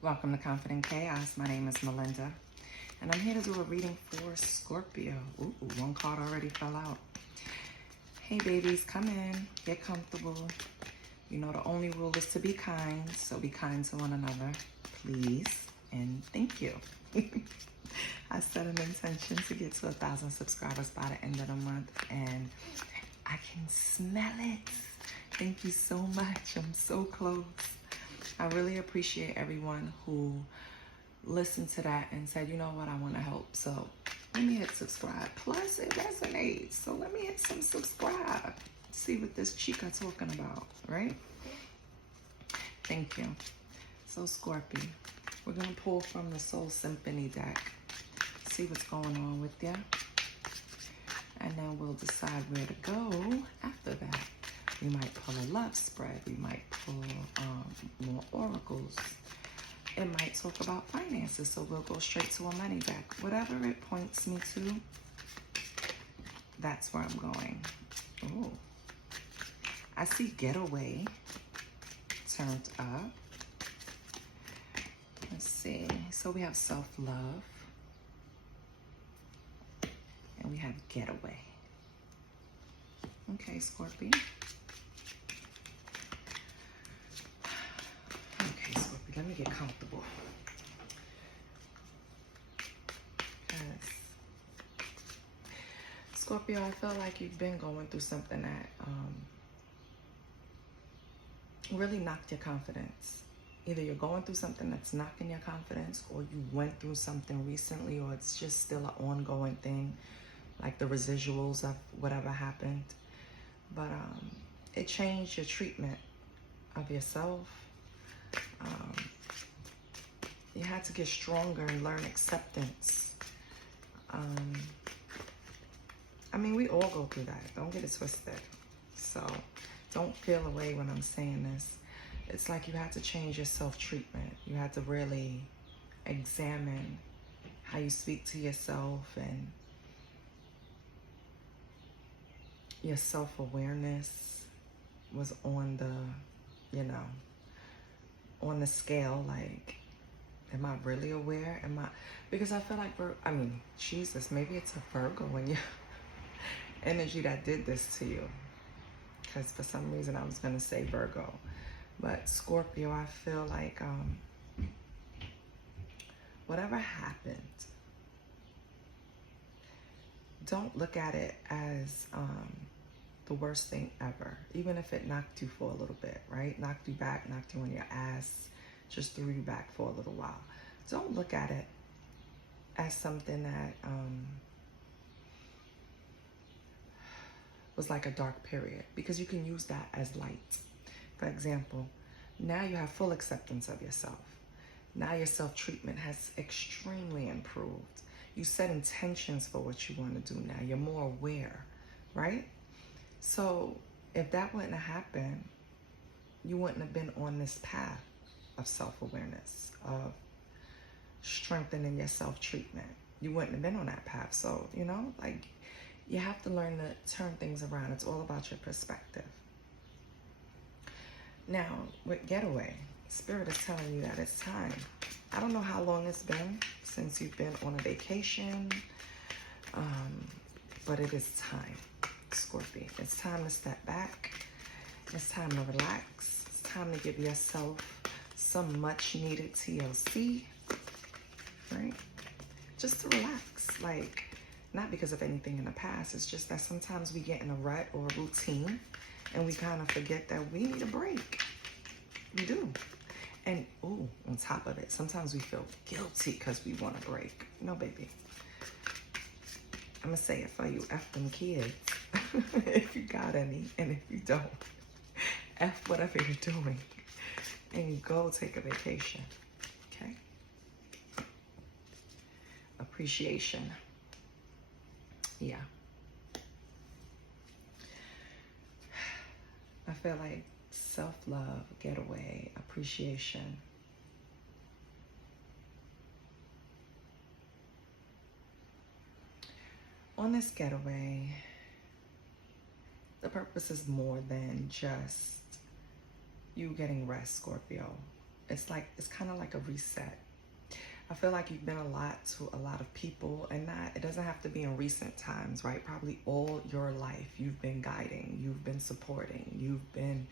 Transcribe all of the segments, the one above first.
Welcome to Confident Chaos. My name is Melinda, and I'm here to do a reading for Scorpio. Ooh, one card already fell out. Hey, babies, come in. Get comfortable. You know the only rule is to be kind, so be kind to one another, please, and thank you. I set an intention to get to 1,000 subscribers by the end of the month, and I can smell it. Thank you so much. I'm so close. I really appreciate everyone who listened to that and said, you know what, I want to help. So let me hit subscribe. Plus, it resonates. So let me hit some subscribe. See what this chica talking about, right? Thank you. So Scorpio, we're going to pull from the Soul Symphony deck. See what's going on with you. And then we'll decide where to go after that. We might pull a love spread. We might pull more oracles. It might talk about finances, so we'll go straight to a money deck. Whatever it points me to, that's where I'm going. Oh, I see getaway turned up. Let's see. So we have self-love. And we have getaway. Okay, Scorpio. Let me get comfortable. Scorpio, I feel like you've been going through something that really knocked your confidence. Either you're going through something that's knocking your confidence, or you went through something recently, or it's just still an ongoing thing, like the residuals of whatever happened. But it changed your treatment of yourself. You had to get stronger and learn acceptance. I mean, we all go through that. Don't get it twisted. So don't feel away when I'm saying this. It's like you had to change your self-treatment. You had to really examine how you speak to yourself, and your self-awareness was on the, on the scale. Like, am I really aware? Because I feel like, Jesus, maybe it's a Virgo in your energy that did this to you. Because for some reason I was going to say Virgo. But Scorpio, I feel like whatever happened, don't look at it as the worst thing ever. Even if it knocked you for a little bit, right? Knocked you back, knocked you on your ass, just threw you back for a little while. Don't look at it as something that was like a dark period, because you can use that as light. For example, now you have full acceptance of yourself. Now your self-treatment has extremely improved. You set intentions for what you want to do now. You're more aware, right? So if that wouldn't have happened, you wouldn't have been on this path of self-awareness, of strengthening your self-treatment. You wouldn't have been on that path. So, like, you have to learn to turn things around. It's all about your perspective. Now, with getaway, Spirit is telling you that it's time. I don't know how long it's been since you've been on a vacation, but it is time, Scorpio. It's time to step back. It's time to relax. It's time to give yourself some much needed TLC, right? Just to relax, like, not because of anything in the past. It's just that sometimes we get in a rut or a routine and we kind of forget that we need a break. We do. And, on top of it, sometimes we feel guilty because we want a break. No, baby. I'm going to say it for you. F them kids. If you got any. And if you don't, F whatever you're doing. And you go take a vacation. Okay? Appreciation. Yeah. I feel like self-love, getaway, appreciation. On this getaway, the purpose is more than just you getting rest, Scorpio. it's kind of like a reset. I feel like you've been a lot to a lot of people, and it doesn't have to be in recent times, right? Probably all your life you've been guiding, you've been supporting, you've been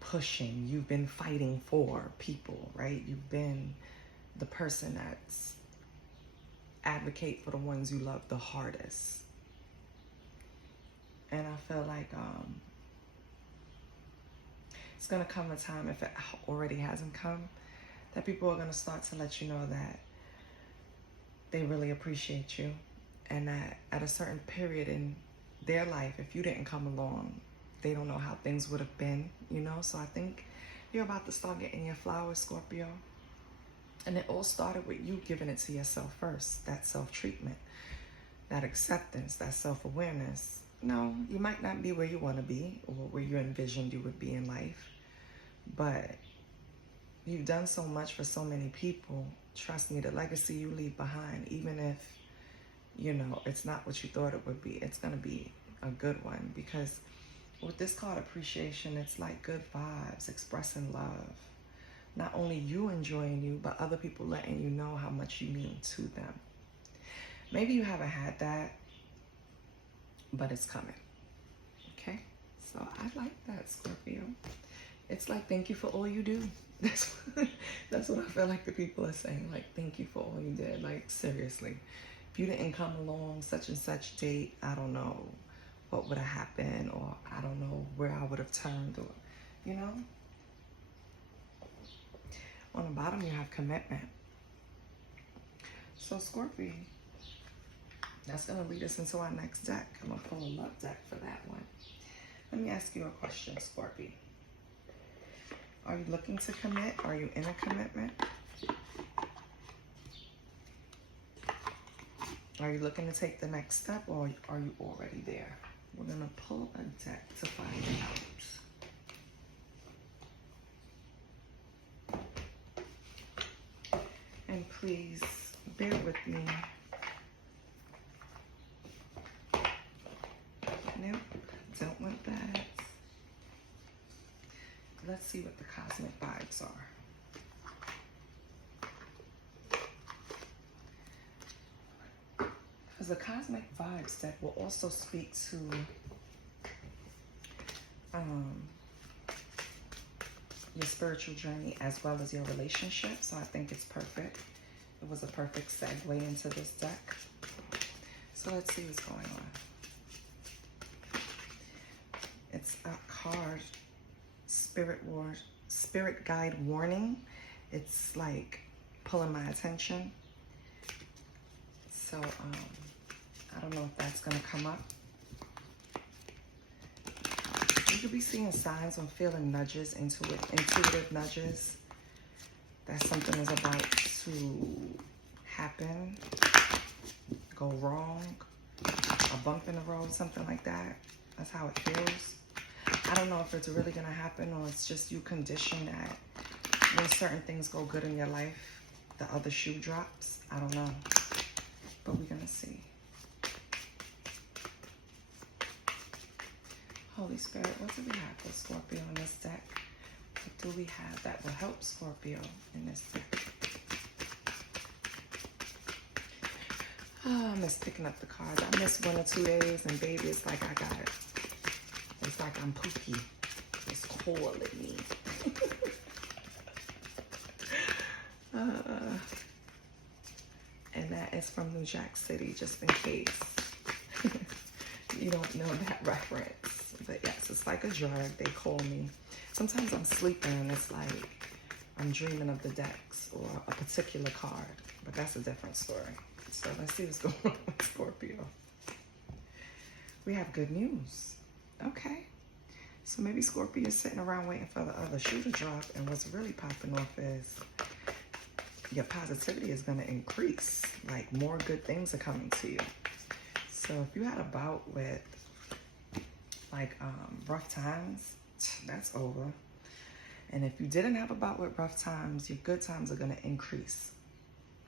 pushing, you've been fighting for people, right? You've been the person that's advocate for the ones you love the hardest. And I feel like it's going to come a time, if it already hasn't come, that people are going to start to let you know that they really appreciate you, and that at a certain period in their life, if you didn't come along, they don't know how things would have been, you know? So I think you're about to start getting your flowers, Scorpio. And it all started with you giving it to yourself first, that self-treatment, that acceptance, that self-awareness. No, you might not be where you want to be or where you envisioned you would be in life, but you've done so much for so many people. Trust me, the legacy you leave behind, even if, you know, it's not what you thought it would be, it's going to be a good one. Because with this card, appreciation, it's like good vibes, expressing love. Not only you enjoying you, but other people letting you know how much you mean to them. Maybe you haven't had that, but it's coming. Okay? So I like that, Scorpio. It's like, thank you for all you do. That's what I feel like the people are saying. Like, thank you for all you did. Like, seriously. If you didn't come along such and such date, I don't know what would have happened, or I don't know where I would have turned, or, you know? On the bottom, you have commitment. So, Scorpio, that's going to lead us into our next deck. I'm going to pull a love deck for that one. Let me ask you a question, Scorpio. Are you looking to commit? Are you in a commitment? Are you looking to take the next step, or are you already there? We're going to pull a deck to find out. And please bear with me. Nope, don't want that. Let's see what the cosmic vibes are. Because the cosmic vibes deck will also speak to your spiritual journey as well as your relationship. So I think it's perfect. It was a perfect segue into this deck. So let's see what's going on. It's a card, Spirit Guide Warning. It's like pulling my attention. So I don't know if that's going to come up. You could be seeing signs or feeling nudges, intuitive nudges, that something is about to happen, go wrong, a bump in the road, something like that. That's how it feels. I don't know if it's really going to happen, or it's just you conditioned that when certain things go good in your life, the other shoe drops. I don't know. But we're going to see. Holy Spirit, what do we have for Scorpio in this deck? What do we have that will help Scorpio in this deck? Oh, I miss picking up the cards. I missed 1 or 2 days, and baby, it's like I got it. It's like I'm poopy. It's calling me. And that is from New Jack City, just in case you don't know that reference. But yes, it's like a drug. They call me. Sometimes I'm sleeping and it's like I'm dreaming of the decks or a particular card. But that's a different story. So let's see what's going on with Scorpio. We have good news. Okay. So maybe Scorpio is sitting around waiting for the other shoe to drop. And what's really popping off is your positivity is going to increase. Like, more good things are coming to you. So if you had a bout with like rough times, that's over. And if you didn't have a bout with rough times, your good times are going to increase,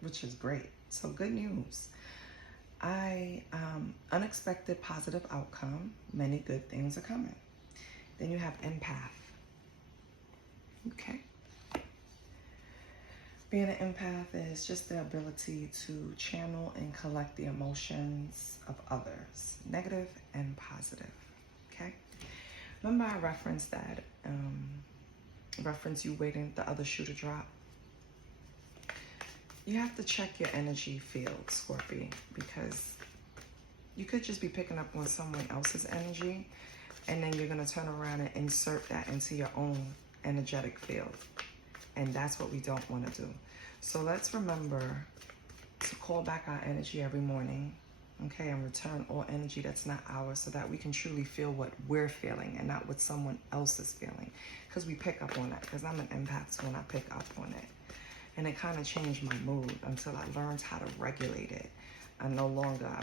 which is great. So good news. Unexpected positive outcome. Many good things are coming. Then you have empath. Okay. Being an empath is just the ability to channel and collect the emotions of others, negative and positive. Okay? Remember I referenced that, you waiting the other shoe to drop? You have to check your energy field, Scorpio, because you could just be picking up on someone else's energy, and then you're going to turn around and insert that into your own energetic field. And that's what we don't want to do. So let's remember to call back our energy every morning, okay, and return all energy that's not ours so that we can truly feel what we're feeling and not what someone else is feeling. Because we pick up on that, because I'm an empath, so when I pick up on it. And it kind of changed my mood until I learned how to regulate it. I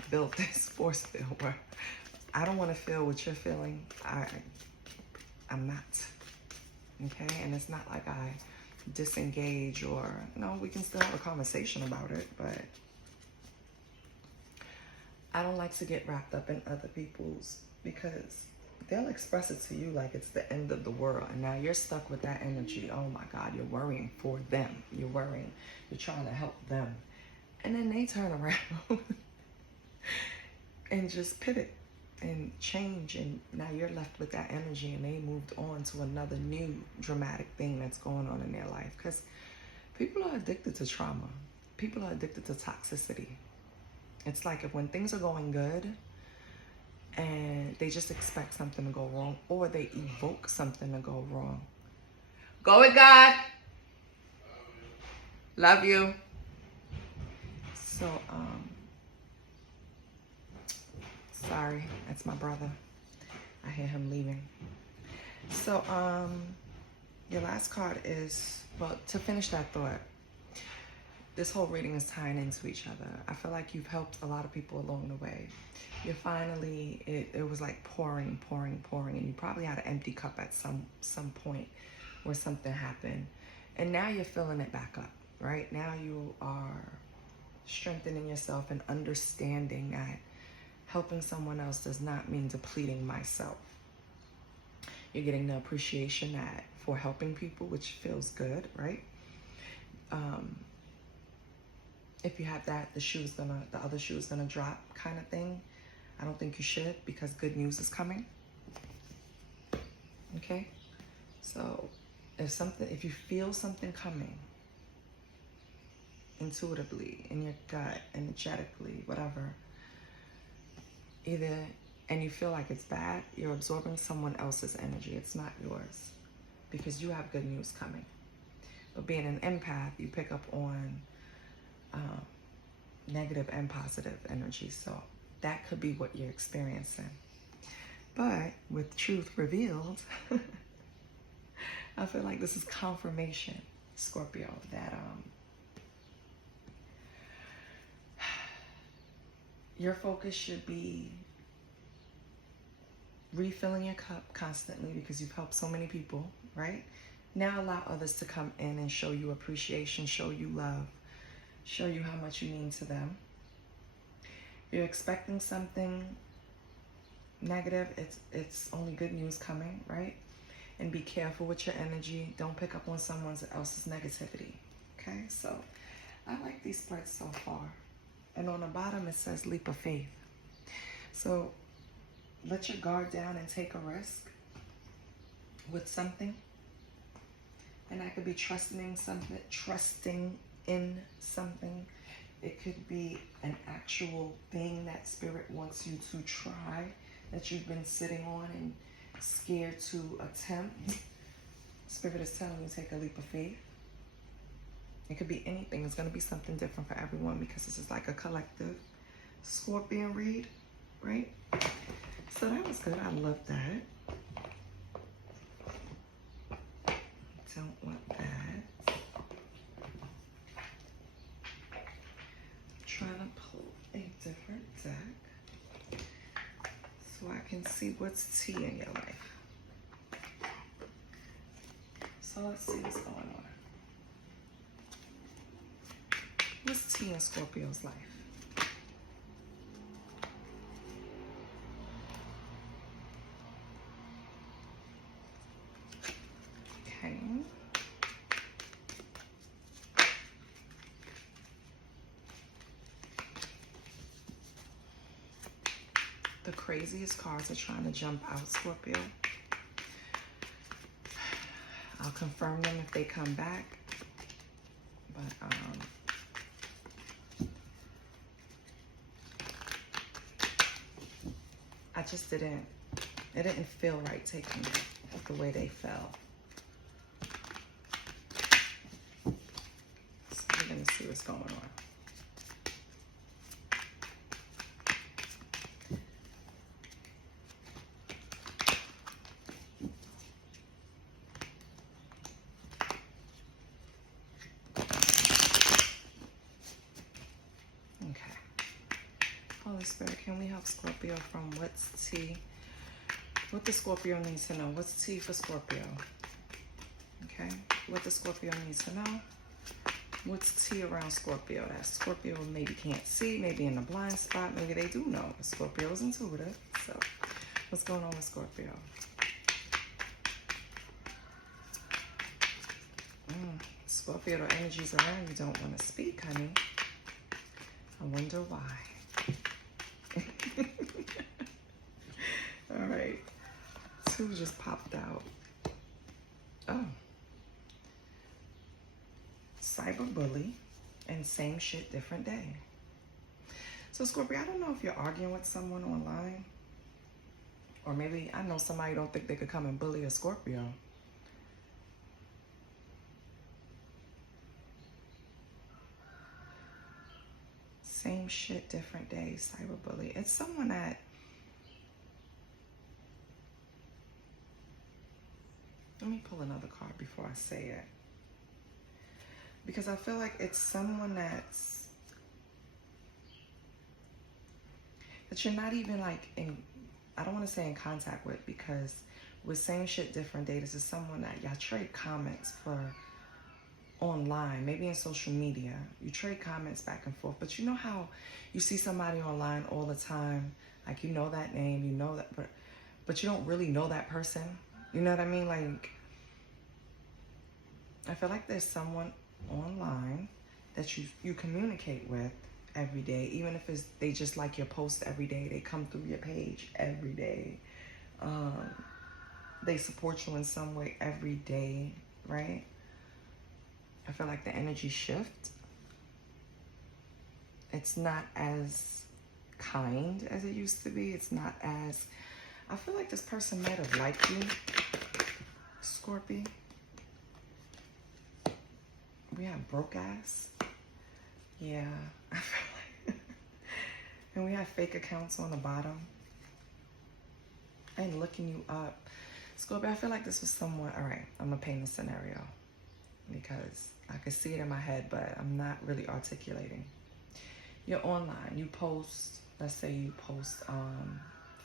built this force field where I don't want to feel what you're feeling. I'm not, okay? And it's not like I disengage or, no, we can still have a conversation about it, but I don't like to get wrapped up in other people's, because they'll express it to you like it's the end of the world, and now you're stuck with that energy. Oh my God, you're worrying for them. You're worrying, you're trying to help them, and then they turn around and just pivot and change, and now you're left with that energy, and they moved on to another new dramatic thing that's going on in their life. Because people are addicted to trauma. People are addicted to toxicity. It's like if when things are going good and they just expect something to go wrong, or they evoke something to go wrong. Go with God. Love you. So, sorry, that's my brother. I hear him leaving. So, your last card is, well, to finish that thought, this whole reading is tying into each other. I feel like you've helped a lot of people along the way. You're finally, it was like pouring, and you probably had an empty cup at some point where something happened. And now you're filling it back up, right? Now you are strengthening yourself and understanding that helping someone else does not mean depleting myself. You're getting the appreciation that for helping people, which feels good, right? If you have that, the other shoe is gonna drop kind of thing. I don't think you should, because good news is coming. Okay? So if you feel something coming intuitively, in your gut, energetically, whatever, and you feel like it's bad, you're absorbing someone else's energy. It's not yours, because you have good news coming. But being an empath, you pick up on negative and positive energy. So that could be what you're experiencing. But with truth revealed, I feel like this is confirmation, Scorpio, that your focus should be refilling your cup constantly, because you've helped so many people, right? Now allow others to come in and show you appreciation, show you love, show you how much you mean to them. You're expecting something negative, it's only good news coming, right? And be careful with your energy. Don't pick up on someone else's negativity, okay? So I like these spreads so far. And on the bottom it says leap of faith. So let your guard down and take a risk with something. And that could be trusting in something. It could be an actual thing that spirit wants you to try, that you've been sitting on and scared to attempt. Spirit is telling you to take a leap of faith. It could be anything. It's going to be something different for everyone, because this is like a collective Scorpion read, right? So that was good. I love that. Don't want that. Trying to pull a different deck so I can see what's tea in your life. So let's see what's going on. What's tea in Scorpio's life? Okay. craziest cards are trying to jump out, Scorpio. I'll confirm them if they come back. But I just it didn't feel right taking it the way they fell. So we're gonna see what's going on. Holy Spirit, can we help Scorpio from what's T? What the Scorpio needs to know. What's T for Scorpio? Okay. What the Scorpio needs to know. What's T around Scorpio? That Scorpio maybe can't see, maybe in the blind spot. Maybe they do know. Scorpio is intuitive. So what's going on with Scorpio? Scorpio, the energies around you don't want to speak, honey. I wonder why. All right, 2 just popped out. Oh, cyberbully and same shit, different day. So Scorpio, I don't know if you're arguing with someone online, or maybe I know somebody don't think they could come and bully a Scorpio. Same shit, different day, cyberbully. It's someone that, let me pull another card before I say it. Because I feel like it's someone that you're not even like in, I don't want to say in contact with, because with same shit, different day, this is someone that y'all trade comments for online, maybe in social media. You trade comments back and forth, but you know how you see somebody online all the time, like you know that name, you know that, but you don't really know that person. You know what I mean? Like, I feel like there's someone online that you communicate with every day, even if it's they just like your post every day, they come through your page every day, they support you in some way every day, right? I feel like the energy shift. It's not as kind as it used to be. It's not as, I feel like this person might have liked you, Scorpio. We have broke ass. Yeah. I feel like and we have fake accounts on the bottom. And looking you up. Scorpio, I feel like this was someone, all right, I'm gonna paint a scenario because I can see it in my head, but I'm not really articulating. You're online, you post, let's say you post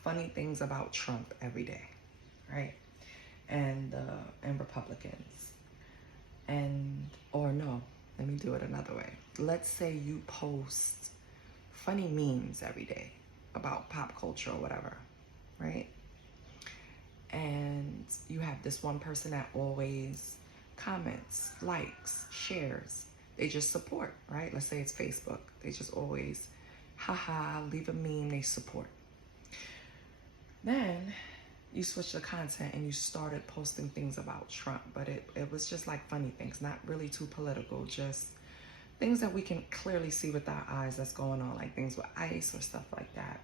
funny things about Trump every day, right? And Republicans. Or no, let me do it another way. Let's say you post funny memes every day about pop culture or whatever, right? And you have this one person that always comments, likes, shares. They just support, right? Let's say it's Facebook. They just always, haha, leave a meme, they support. Then you switch the content and you started posting things about Trump, but it was just like funny things, not really too political, just things that we can clearly see with our eyes that's going on, like things with ICE or stuff like that.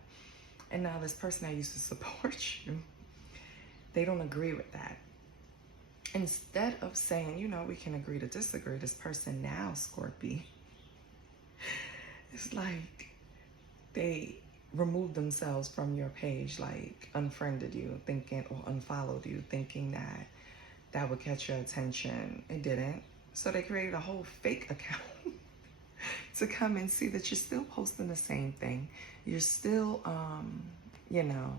And now this person that used to support you, they don't agree with that. Instead of saying, you know, we can agree to disagree, this person now, Scorpio, it's like they removed themselves from your page, like unfriended you, thinking, or unfollowed you, thinking that that would catch your attention. It didn't. So they created a whole fake account to come and see that you're still posting the same thing. You're still, you know,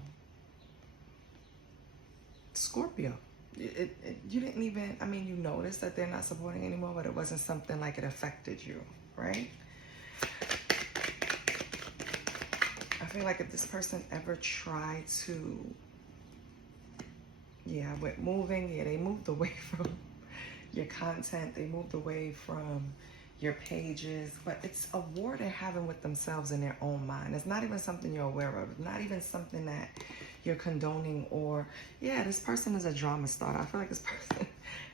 Scorpio. You didn't even, I mean, you noticed that they're not supporting anymore, but it wasn't something like it affected you, right? I feel like if this person ever tried to, with moving, they moved away from your content. They moved away from your pages, but it's a war they're having with themselves in their own mind. It's not even something you're aware of. It's not even something that you're condoning, or, yeah, this person is a drama starter. I feel like this person,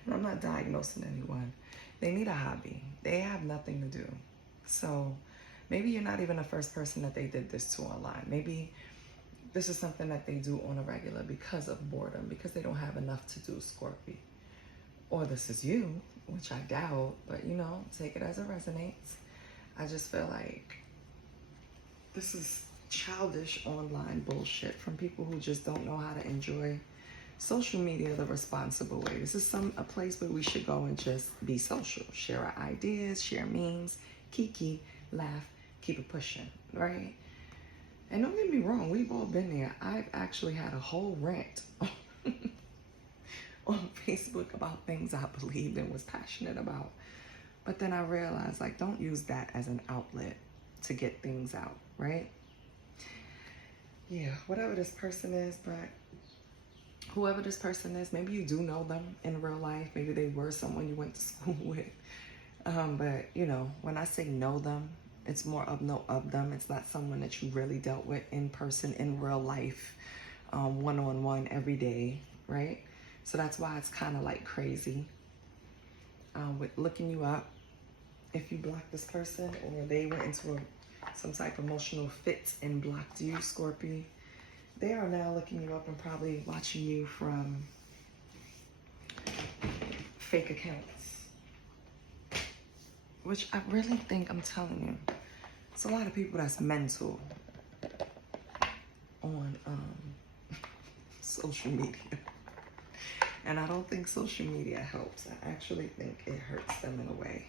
and I'm not diagnosing anyone, they need a hobby. They have nothing to do. So maybe you're not even the first person that they did this to online. Maybe this is something that they do on a regular because of boredom, because they don't have enough to do, Scorpio. Or this is you, which I doubt, but you know, take it as it resonates. I just feel like this is childish online bullshit from people who just don't know how to enjoy social media the responsible way. This is a place where we should go and just be social, share our ideas, share memes, kiki, laugh, keep it pushing, right? And don't get me wrong, we've all been there. I've actually had a whole rant on Facebook about things I believed and was passionate about. But then I realized, like, don't use that as an outlet to get things out, right? Yeah, whatever this person is, but whoever this person is, maybe you do know them in real life. Maybe they were someone you went to school with. But, you know, when I say know them, it's more of know of them. It's not someone that you really dealt with in person, in real life, one-on-one every day, right? So that's why it's kind of like crazy with looking you up. If you blocked this person or they went into some type of emotional fit and blocked you, Scorpio, they are now looking you up and probably watching you from fake accounts. Which I really think, I'm telling you, it's a lot of people that's mental on social media. And I don't think social media helps. I actually think it hurts them in a way.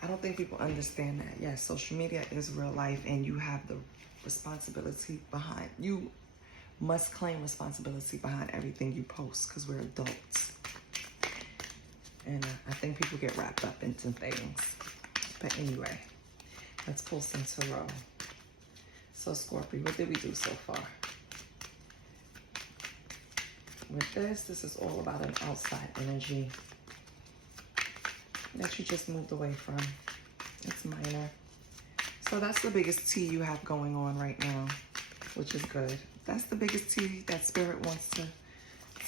I don't think people understand that. Yes, social media is real life and you have the responsibility behind, you must claim responsibility behind everything you post because we're adults. And I think people get wrapped up into things. But anyway, let's pull some tarot. So Scorpio, what did we do so far? With this is all about an outside energy that you just moved away from. It's minor. So that's the biggest tea you have going on right now, which is good. That's the biggest tea that Spirit wants to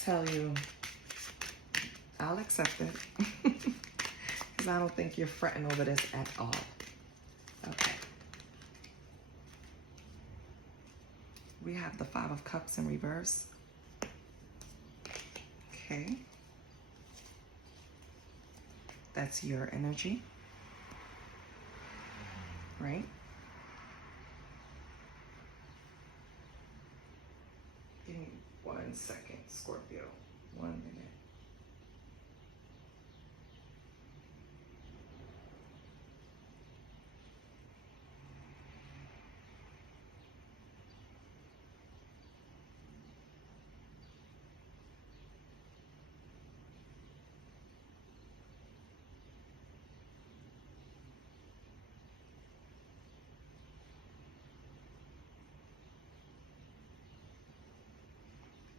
tell you. I'll accept it. Because I don't think you're fretting over this at all. Okay. We have the Five of Cups in reverse. Okay. That's your energy. Right? Give me 1 second, Scorpio. 1 minute.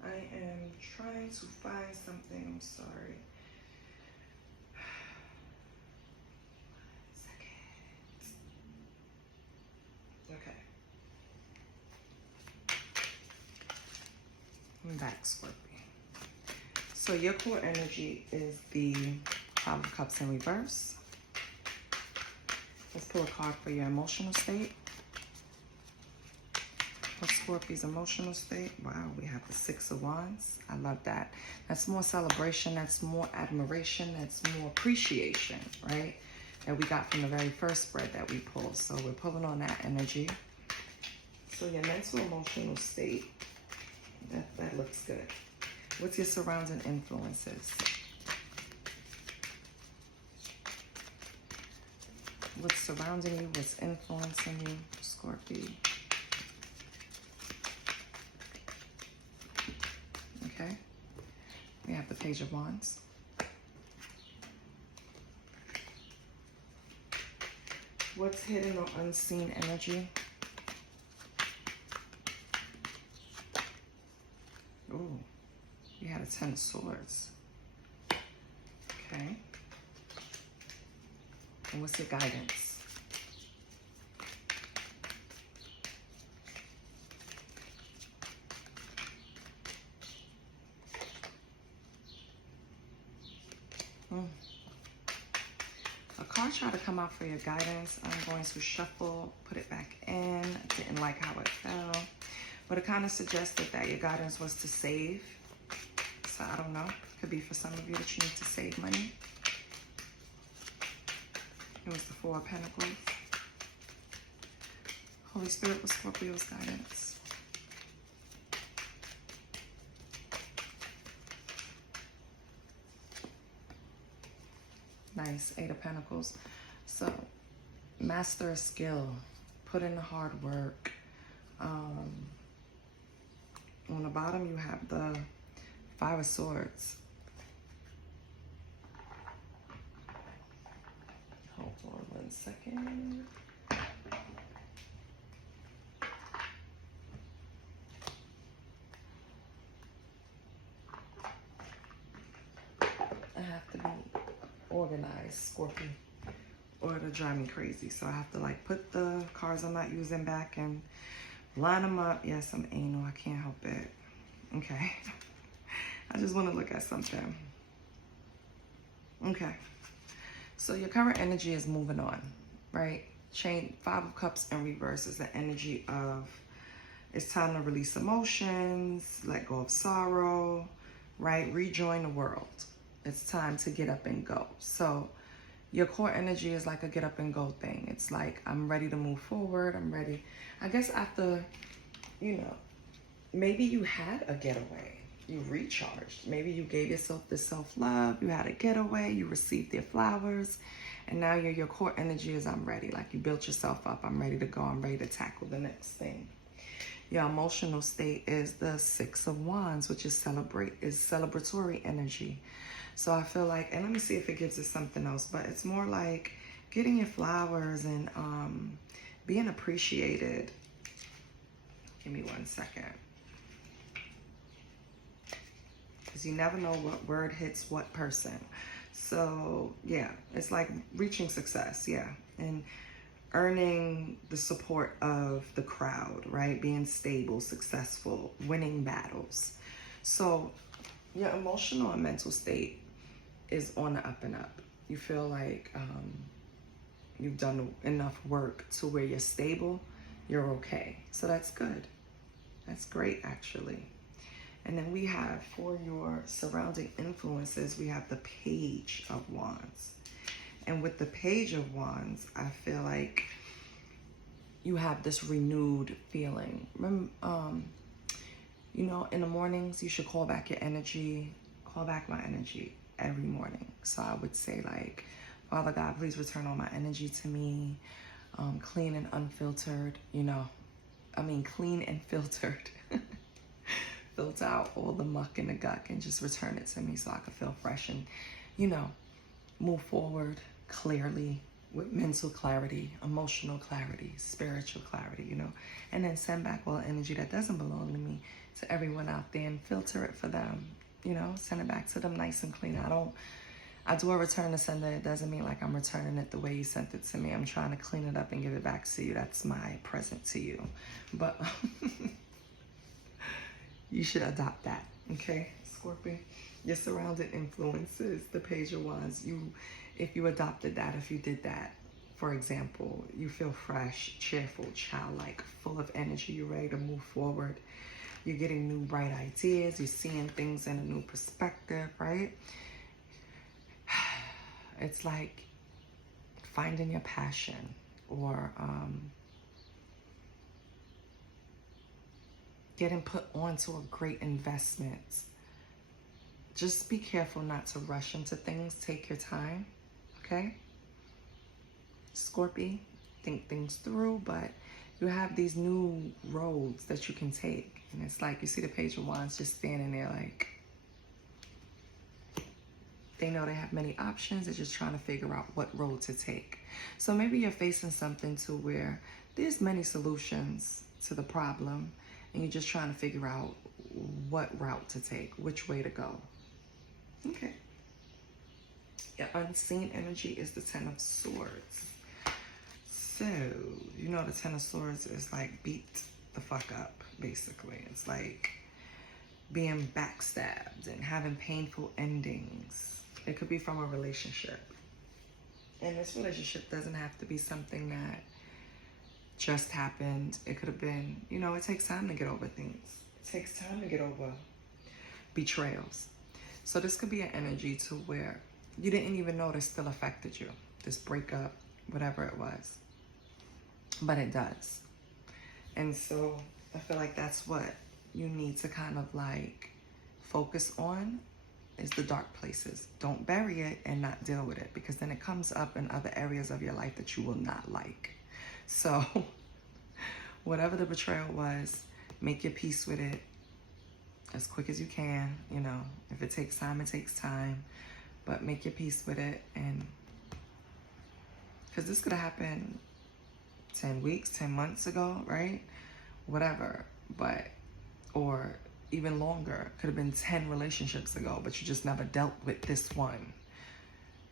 I am trying to find something. I'm sorry. 1 second. Okay. I'm back, Scorpio. So your core energy is the Five of Cups in reverse. Let's pull a card for your emotional state. For Scorpio's emotional state. Wow, we have the Six of Wands. I love that. That's more celebration. That's more admiration. That's more appreciation, right? That we got from the very first spread that we pulled. So we're pulling on that energy. So your mental emotional state, that looks good. What's your surrounding influences? What's surrounding you? What's influencing you, Scorpio? Okay. We have the Page of Wands. What's hidden or unseen energy? Ooh, you had a Ten of Swords. Okay. And what's your guidance? A card tried to come out for your guidance. I'm going to shuffle, put it back in. I didn't like how it fell. But it kind of suggested that your guidance was to save. So I don't know. Could be for some of you that you need to save money. It was the Four of Pentacles. Holy Spirit was Scorpio's guidance. Nice, Eight of Pentacles. So, master a skill. Put in the hard work. On the bottom, you have the Five of Swords. Hold on 1 second. I have to be organized, Scorpio, or it'll drive me crazy. So I have to like put the cards I'm not using back and line them up. Yes, I'm anal. I can't help it. Okay. I just want to look at something. Okay. So your current energy is moving on, right? Five of Cups in reverse is the energy of it's time to release emotions, let go of sorrow, right? Rejoin the world. It's time to get up and go. So your core energy is like a get up and go thing. It's like, I'm ready to move forward. I'm ready. I guess after, you know, maybe you had a getaway. You recharged. Maybe you gave yourself the self-love. You had a getaway. You received your flowers. And now your core energy is, I'm ready. Like you built yourself up. I'm ready to go. I'm ready to tackle the next thing. Your emotional state is the Six of Wands, which is celebratory energy. So I feel like, and let me see if it gives us something else, but it's more like getting your flowers and being appreciated. Give me 1 second. Because you never know what word hits what person. So yeah, it's like reaching success, yeah. And earning the support of the crowd, right? Being stable, successful, winning battles. So your emotional and mental state is on the up and up. You feel like you've done enough work to where you're stable, you're okay. So that's good. That's great, actually. And then we have, for your surrounding influences, we have the Page of Wands. And with the Page of Wands, I feel like you have this renewed feeling. Remember, you know, in the mornings, you should call back your energy, call back my energy every morning. So I would say like, Father God, please return all my energy to me, clean and unfiltered, you know, I mean, clean and filtered. Filter out all the muck and the gunk and just return it to me so I can feel fresh and, you know, move forward clearly with mental clarity, emotional clarity, spiritual clarity, you know, and then send back all the energy that doesn't belong to me to everyone out there and filter it for them, you know, send it back to them nice and clean. I do a return to sender. It doesn't mean like I'm returning it the way you sent it to me. I'm trying to clean it up and give it back to you. That's my present to you. But you should adopt that, okay, Scorpio? Your surrounding influences, the Page of Wands. If you adopted that, if you did that, for example, you feel fresh, cheerful, childlike, full of energy. You're ready to move forward. You're getting new bright ideas. You're seeing things in a new perspective, right? It's like finding your passion or getting put onto a great investment. Just be careful not to rush into things. Take your time, okay? Scorpio, think things through, but you have these new roads that you can take. And it's like, you see the Page of Wands just standing there like, they know they have many options. They're just trying to figure out what road to take. So maybe you're facing something to where there's many solutions to the problem, and you're just trying to figure out what route to take, which way to go. Okay. Your unseen energy is the Ten of Swords. So, you know the Ten of Swords is like beat the fuck up, basically. It's like being backstabbed and having painful endings. It could be from a relationship. And this relationship doesn't have to be something that just happened. It could have been, you know, it takes time to get over things. It takes time to get over betrayals. So this could be an energy to where you didn't even know this still affected you. This breakup, whatever it was. But it does. And so I feel like that's what you need to kind of like focus on, is the dark places. Don't bury it and not deal with it, because then it comes up in other areas of your life that you will not like. So whatever the betrayal was, make your peace with it as quick as you can. You know, if it takes time, it takes time, but make your peace with it. And because this could have happened 10 weeks, 10 months ago, right? Whatever, but, or even longer, could have been 10 relationships ago, but you just never dealt with this one.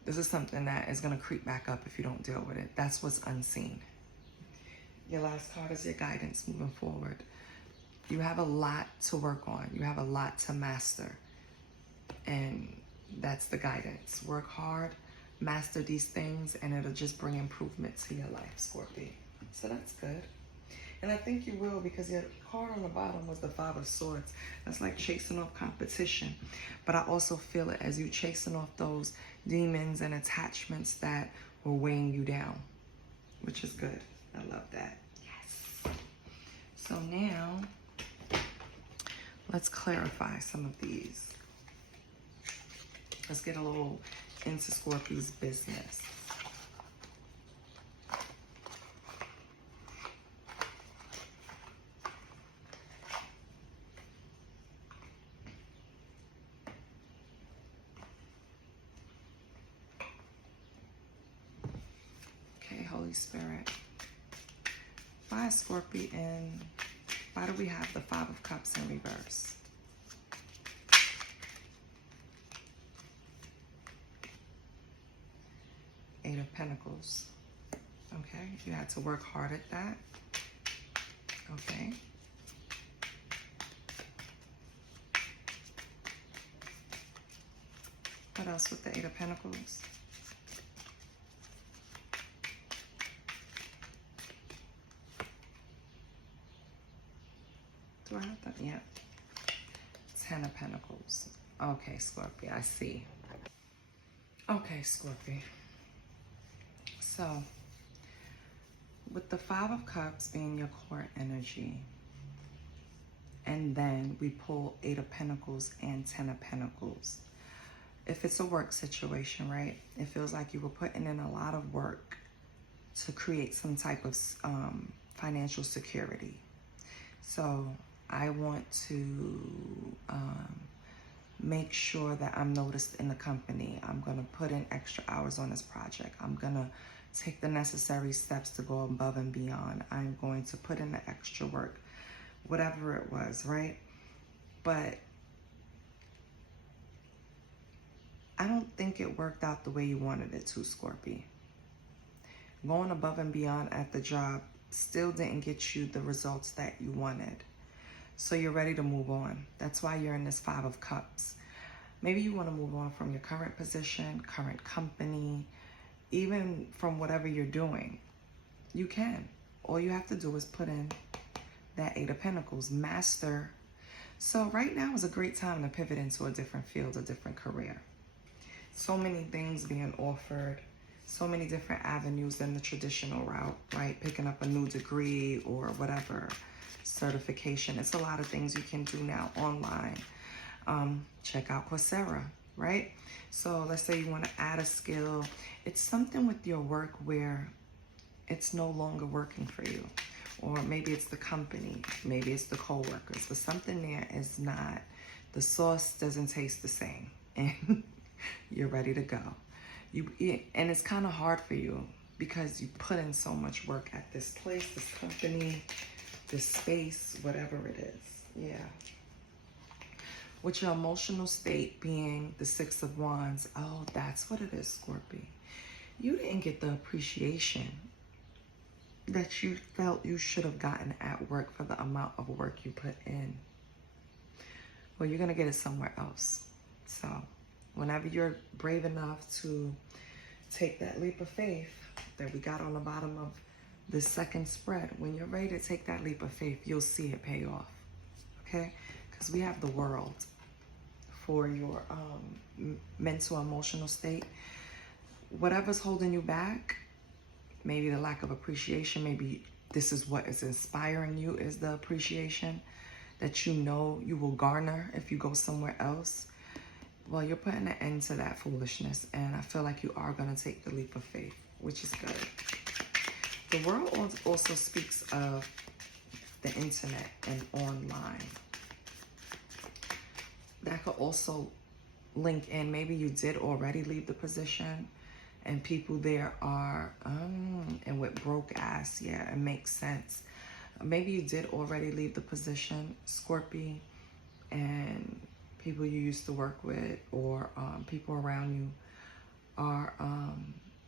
This is something that is going to creep back up if you don't deal with it. That's what's unseen. Your last card is your guidance moving forward. You have a lot to work on. You have a lot to master. And that's the guidance. Work hard, master these things, and it'll just bring improvement to your life, Scorpio. So that's good. And I think you will, because your card on the bottom was the Five of Swords. That's like chasing off competition. But I also feel it as you chasing off those demons and attachments that were weighing you down, which is good. I love that. Yes. So now, let's clarify some of these. Let's get a little into Scorpio's business. Holy Spirit. Why is Scorpio in? Why do we have the Five of Cups in reverse? Eight of Pentacles. Okay, you had to work hard at that. Okay. What else with the Eight of Pentacles? Do I have that? Yeah. Ten of Pentacles. Okay, Scorpio, I see. Okay, Scorpio. So, with the Five of Cups being your core energy, and then we pull Eight of Pentacles and Ten of Pentacles. If it's a work situation, right, it feels like you were putting in a lot of work to create some type of financial security. So I want to make sure that I'm noticed in the company. I'm going to put in extra hours on this project. I'm going to take the necessary steps to go above and beyond. I'm going to put in the extra work, whatever it was, right? But I don't think it worked out the way you wanted it to, Scorpio. Going above and beyond at the job still didn't get you the results that you wanted. So you're ready to move on. That's why you're in this Five of Cups. Maybe you want to move on from your current position, current company, even from whatever you're doing. You can. All you have to do is put in that Eight of Pentacles, master. So right now is a great time to pivot into a different field, a different career. So many things being offered, so many different avenues than the traditional route, right? Picking up a new degree or whatever, certification. It's a lot of things you can do now online. Check out Coursera, right? So let's say you want to add a skill. It's something with your work where it's no longer working for you. Or maybe it's the company, maybe it's the co-workers, but something there is not, the sauce doesn't taste the same. And you're ready to go. And it's kind of hard for you because you put in so much work at this place, this company, this space, whatever it is. Yeah. with your emotional state being the Six of Wands. Oh, that's what it is, Scorpio. You didn't get the appreciation that you felt you should have gotten at work for the amount of work you put in. Well, you're going to get it somewhere else. So whenever you're brave enough to take that leap of faith that we got on the bottom of the second spread, when you're ready to take that leap of faith, you'll see it pay off. Okay? Because we have the world for your mental, emotional state. Whatever's holding you back, maybe the lack of appreciation, maybe this is what is inspiring you, is the appreciation that you know you will garner if you go somewhere else. Well, you're putting an end to that foolishness, and I feel like you are going to take the leap of faith, which is good. The world also speaks of the internet and online. That could also link in. Maybe you did already leave the position, and people there are, and with broke ass, yeah, it makes sense. Maybe you did already leave the position, Scorpio, and people you used to work with or people around you are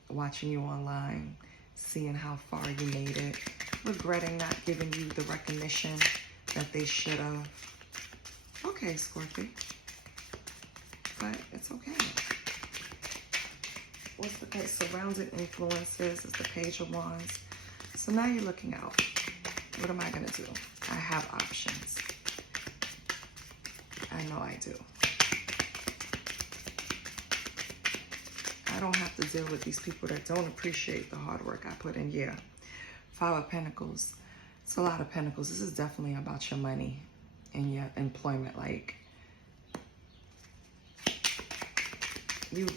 watching you online, seeing how far you made it, regretting not giving you the recognition that they should have. Okay, Scorpio, but it's okay. What's the page? Surrounded influences is the Page of Wands. So now you're looking out. What am I going to do? I have options. I know I do. I don't have to deal with these people that don't appreciate the hard work I put in. Yeah. Five of Pentacles. It's a lot of Pentacles. This is definitely about your money and your employment. Like, you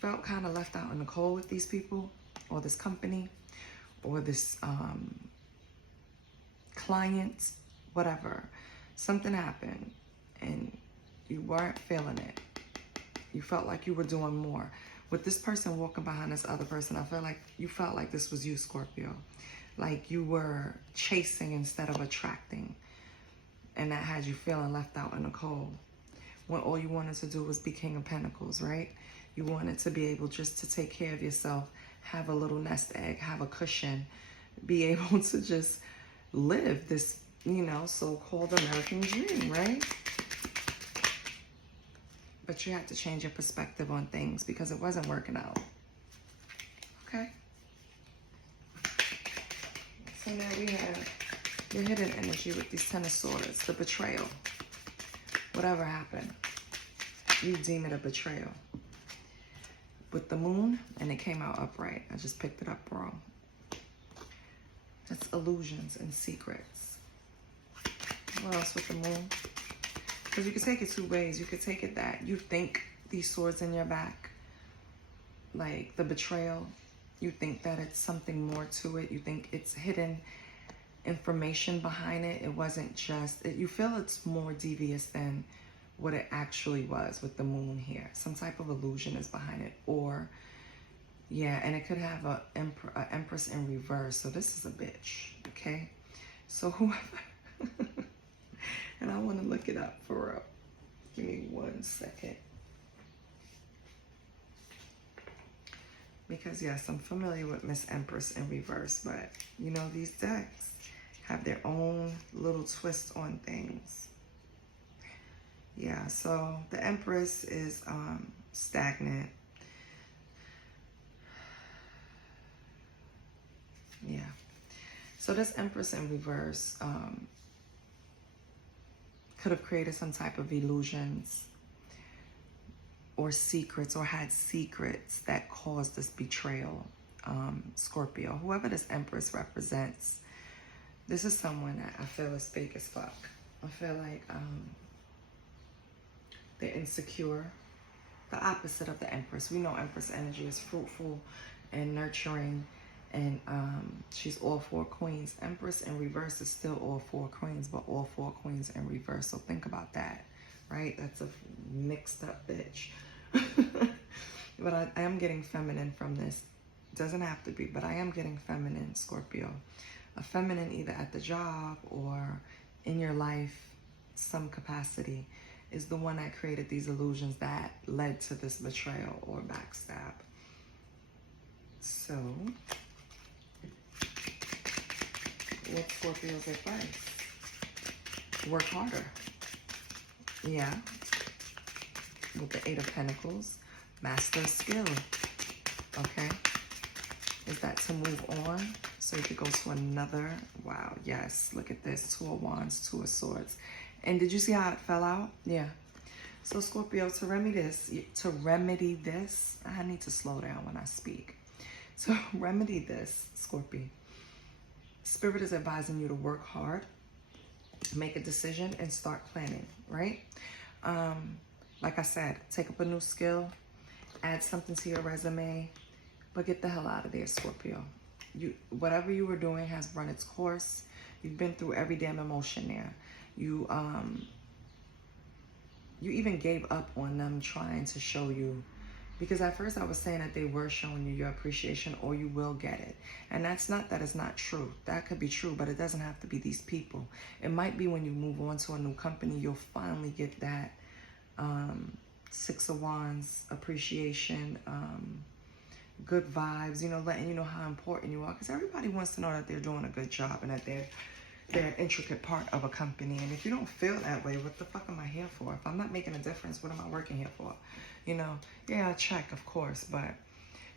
felt kind of left out in the cold with these people or this company or this client, whatever. Something happened and you weren't feeling it. You felt like you were doing more. With this person walking behind this other person, I feel like you felt like this was you, Scorpio. Like you were chasing instead of attracting. And that had you feeling left out in the cold. When all you wanted to do was be King of Pentacles, right? You wanted to be able just to take care of yourself, have a little nest egg, have a cushion, be able to just live this, you know, so-called American dream, right? But you had to change your perspective on things because it wasn't working out. Okay? So now we have your hidden energy with these Ten of Swords, the betrayal. Whatever happened, you deem it a betrayal. With the Moon, and it came out upright. I just picked it up wrong. That's illusions and secrets. What else with the Moon? Because you could take it two ways. You could take it that you think these swords in your back, like the betrayal, you think that it's something more to it. You think it's hidden information behind it. It wasn't just, you feel it's more devious than what it actually was with the Moon here. Some type of illusion is behind it. Or, yeah, and it could have a Empress in reverse. So this is a bitch, okay? So whoever, and I want to look it up for real. Give me 1 second. Because, yes, I'm familiar with Miss Empress in reverse, but, you know, these decks have their own little twist on things. Yeah, so the Empress is stagnant. Yeah. So this Empress in reverse could have created some type of illusions or secrets, or had secrets that caused this betrayal. Scorpio, whoever this Empress represents, this is someone that I feel is fake as fuck. I feel like they're insecure. The opposite of the Empress. We know Empress energy is fruitful and nurturing, and she's all 4 queens. Empress in reverse is still all 4 queens, but all 4 queens in reverse. So think about that, right? That's a mixed up bitch. But I am getting feminine from this. Doesn't have to be, but I am getting feminine, Scorpio. A feminine either at the job or in your life, some capacity. is the one that created these illusions that led to this betrayal or backstab. So, what's Scorpio's advice? Work harder. Yeah. With the Eight of Pentacles, master a skill. Okay. Is that to move on? So you could go to another. Wow, yes. Look at this. Two of Wands, Two of Swords. And did you see how it fell out? Yeah. So Scorpio, to remedy this, I need to slow down when I speak. So remedy this, Scorpio. Spirit is advising you to work hard, make a decision, and start planning, right? Like I said, take up a new skill, add something to your resume, but get the hell out of there, Scorpio. Whatever you were doing has run its course. You've been through every damn emotion there. You even gave up on them trying to show you, because at first I was saying that they were showing you your appreciation, or you will get it. And that's not that it's not true. That could be true, but it doesn't have to be these people. It might be when you move on to a new company, you'll finally get that Six of Wands appreciation, good vibes, you know, letting you know how important you are. Because everybody wants to know that they're doing a good job and that they're an intricate part of a company. And if you don't feel that way, what the fuck am I here for? If I'm not making a difference, what am I working here for? You know, yeah, check, of course, but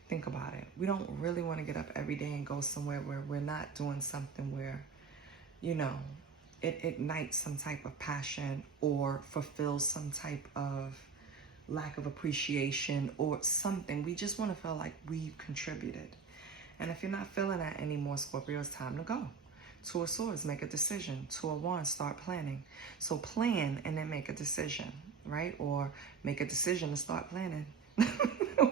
think about it. We don't really want to get up every day and go somewhere where we're not doing something where, you know, it ignites some type of passion or fulfills some type of lack of appreciation or something. We just want to feel like we've contributed. And if you're not feeling that anymore, Scorpio, it's time to go. Two of Swords, make a decision. Two of Wands, start planning. So plan and then make a decision, right? Or make a decision to start planning.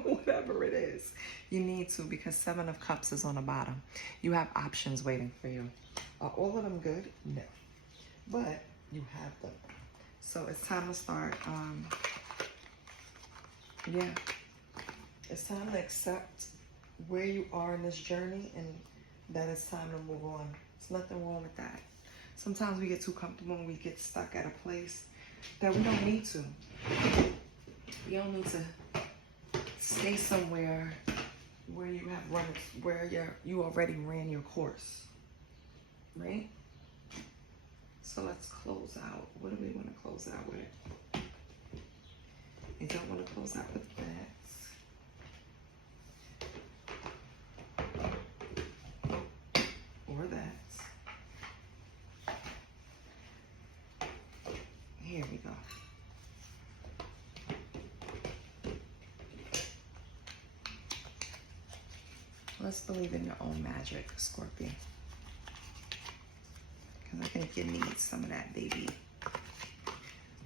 Whatever it is, you need to, because Seven of Cups is on the bottom. You have options waiting for you. Are all of them good? No. But you have them. So it's time to start, yeah. It's time to accept where you are in this journey and that it's time to move on. There's nothing wrong with that. Sometimes we get too comfortable and we get stuck at a place that we don't need to. You don't need to stay somewhere where you have run, where you already ran your course, right? So let's close out. What do we want to close out with? I don't want to close out with that. Or that. Here we go. Let's believe in your own magic, Scorpio. Because I think you need some of that, baby.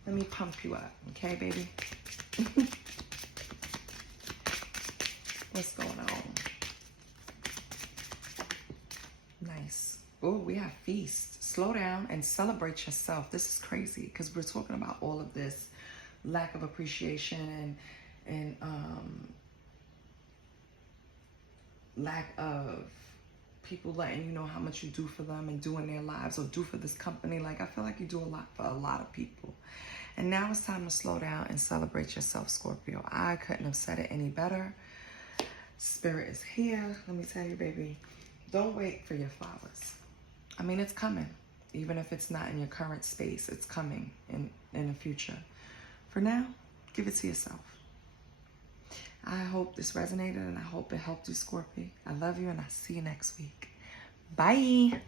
Let me pump you up, okay, baby? What's going on? Nice. Oh, we have feast. Slow down and celebrate yourself. This is crazy because we're talking about all of this lack of appreciation and lack of people letting you know how much you do for them and do in their lives or do for this company. Like, I feel like you do a lot for a lot of people. And now it's time to slow down and celebrate yourself, Scorpio. I couldn't have said it any better. Spirit is here. Let me tell you, baby, don't wait for your flowers. I mean, it's coming. Even if it's not in your current space, it's coming in the future. For now, give it to yourself. I hope this resonated and I hope it helped you, Scorpio. I love you and I'll see you next week. Bye.